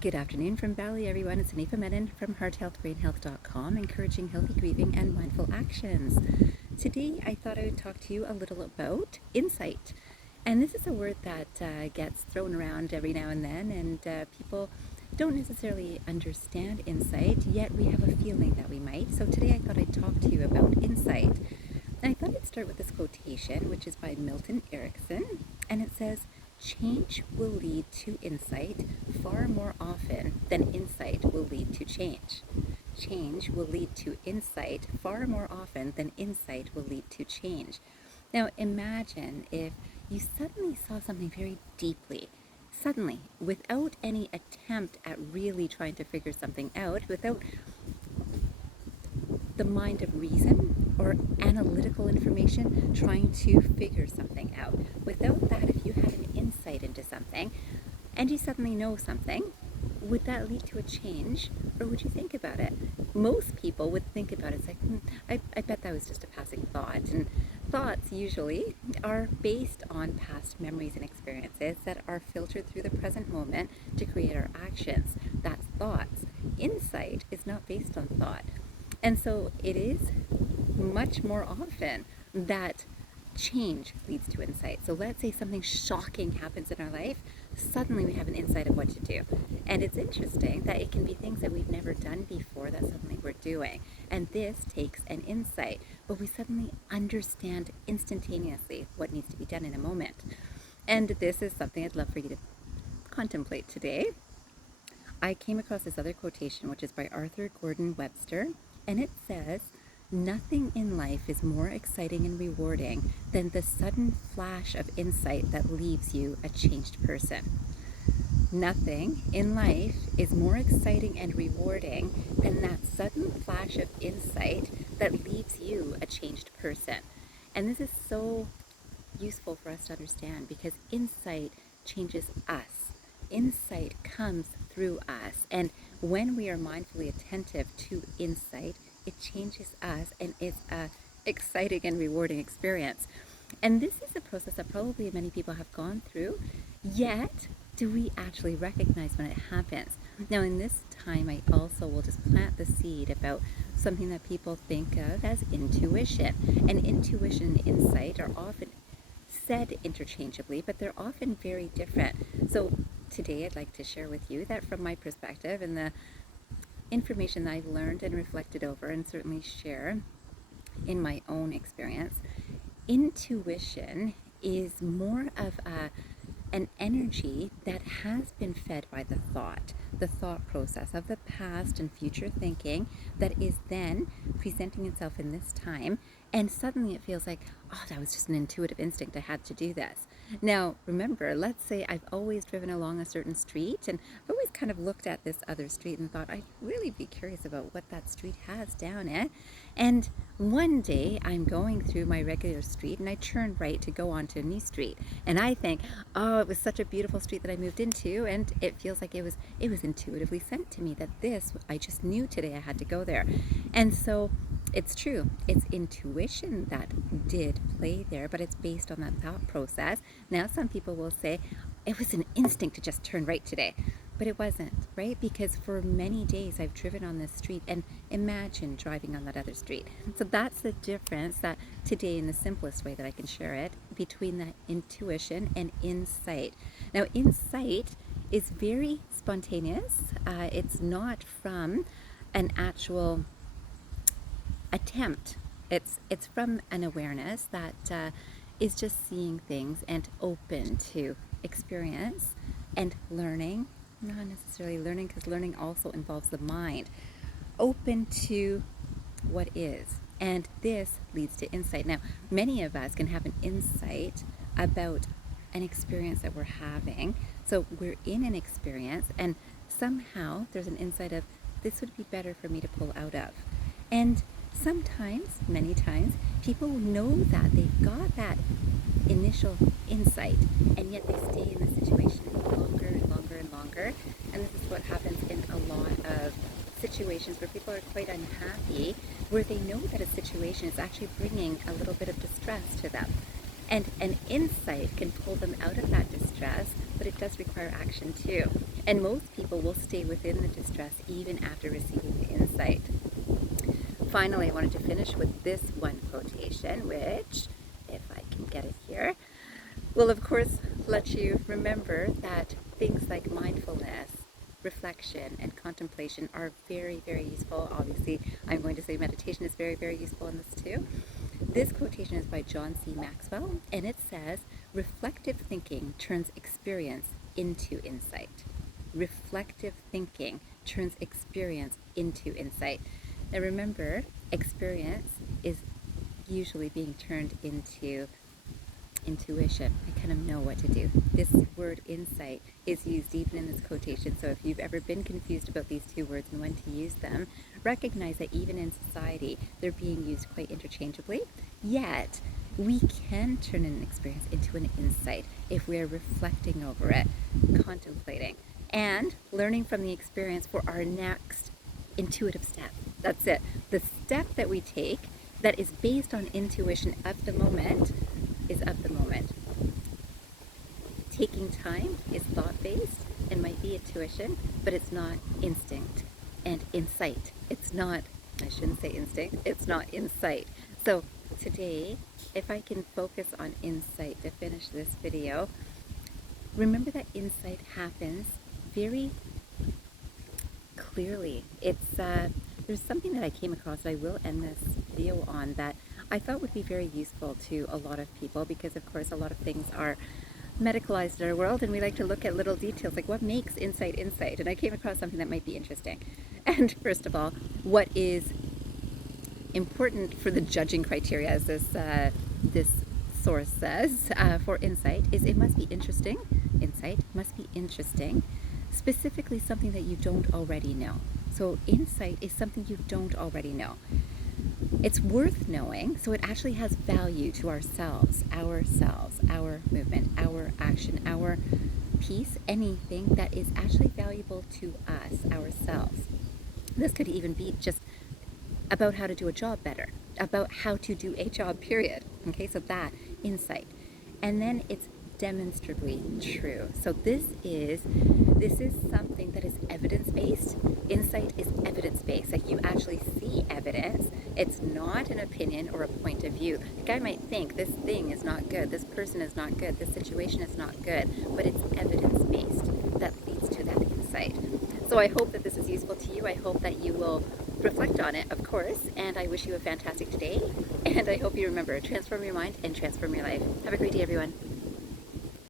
Good afternoon from Bali, everyone. It's Anifa Menon from hearthealthbrainhealth.com, encouraging healthy grieving and mindful actions. Today, I thought I would talk to you a little about insight. And this is a word that gets thrown around every now and then, and people don't necessarily understand insight, yet we have a feeling that we might. So today I thought I'd talk to you about insight. And I thought I'd start with this quotation, which is by Milton Erickson, and it says, "Change will lead to insight far more often than insight will lead to change." Change will lead to insight far more often than insight will lead to change. Now imagine if you suddenly saw something very deeply, suddenly, without any attempt at really trying to figure something out, without the mind of reason or analytical information trying to figure something out. Without that, if you had an insight into something and you suddenly know something, would that lead to a change, or would you think about it? Most people would think about it. It's like, I bet that was just a passing thought. And thoughts usually are based on past memories and experiences that are filtered through the present moment to create our actions. That's thoughts. Insight is not based on thought. And so it is much more often that change leads to insight. So let's say something shocking happens in our life, suddenly we have an insight of what to do. And it's interesting that it can be things that we've never done before that suddenly we're doing. And this takes an insight, but we suddenly understand instantaneously what needs to be done in a moment. And this is something I'd love for you to contemplate today. I came across this other quotation, which is by Arthur Gordon Webster, and it says, "Nothing in life is more exciting and rewarding than the sudden flash of insight that leaves you a changed person." Nothing in life is more exciting and rewarding than that sudden flash of insight that leaves you a changed person. And this is so useful for us to understand because insight changes us. Insight comes through us. And when we are mindfully attentive to insight, it changes us and it's an exciting and rewarding experience. And this is a process that probably many people have gone through, yet do we actually recognize when it happens? Now in this time, I also will just plant the seed about something that people think of as intuition. And intuition and insight are often said interchangeably, but they're often very different. So today I'd like to share with you that from my perspective and the information that I've learned and reflected over and certainly share in my own experience, intuition is more of an energy that has been fed by the thought process of the past and future thinking that is then presenting itself in this time, and suddenly it feels like, oh, that was just an intuitive instinct, I had to do this. Now remember, let's say I've always driven along a certain street and I've always kind of looked at this other street and thought I'd really be curious about what that street has down it. And one day I'm going through my regular street and I turn right to go onto a new street, and I think, oh, it was such a beautiful street that I moved into, and it feels like it was intuitively sent to me that this, I just knew today I had to go there. And so it's true, it's intuition that did play there, but it's based on that thought process. Now some people will say it was an instinct to just turn right today, but it wasn't, right? Because for many days I've driven on this street, and imagine driving on that other street. So that's the difference that today, in the simplest way that I can share it, between that intuition and insight. Now insight is very spontaneous. It's not from an actual attempt. It's from an awareness that is just seeing things and open to experience and learning. Not necessarily learning, because learning also involves the mind. Open to what is. And this leads to insight. Now, many of us can have an insight about an experience that we're having. So we're in an experience and somehow there's an insight of, this would be better for me to pull out of. And sometimes, many times, people know that they've got that initial insight, and yet they stay in the situation longer and longer and longer. And this is what happens in a lot of situations where people are quite unhappy, where they know that a situation is actually bringing a little bit of distress to them. And an insight can pull them out of that distress, but it does require action too. And most people will stay within the distress even after receiving the insight. Finally, I wanted to finish with this one quotation, which, if I can get it here, will of course let you remember that things like mindfulness, reflection, and contemplation are very, very useful. Obviously, I'm going to say meditation is very, very useful in this too. This quotation is by John C. Maxwell, and it says, reflective thinking turns experience into insight. Reflective thinking turns experience into insight. Now remember, experience is usually being turned into intuition. I kind of know what to do. This word insight is used even in this quotation, so if you've ever been confused about these two words and when to use them, recognize that even in society they're being used quite interchangeably, yet we can turn an experience into an insight if we are reflecting over it, contemplating, and learning from the experience for our next intuitive step. That's it. The step that we take that is based on intuition of the moment is of the moment. Taking time is thought-based and might be intuition, but it's not instinct and insight. It's not, I shouldn't say instinct, it's not insight. So today, if I can focus on insight to finish this video, remember that insight happens very clearly. There's something that I came across that I will end this video on that I thought would be very useful to a lot of people, because of course a lot of things are medicalized in our world and we like to look at little details like what makes insight insight, and I came across something that might be interesting. And first of all, what is important for the judging criteria, as this source says, for insight is it must be interesting. Insight must be interesting, specifically something that you don't already know. So insight is something you don't already know. It's worth knowing, so it actually has value to ourselves, our movement, our action, our peace, anything that is actually valuable to us, ourselves. This could even be just about how to do a job better, about how to do a job, period. Okay, so that insight. And then it's demonstrably true. So this is something that is evidence-based. Insight is evidence-based. Like you actually see evidence. It's not an opinion or a point of view. The guy might think this thing is not good, this person is not good, this situation is not good, but it's evidence-based that leads to that insight. So I hope that this is useful to you. I hope that you will reflect on it, of course, and I wish you a fantastic day, and I hope you remember, transform your mind and transform your life. Have a great day, everyone.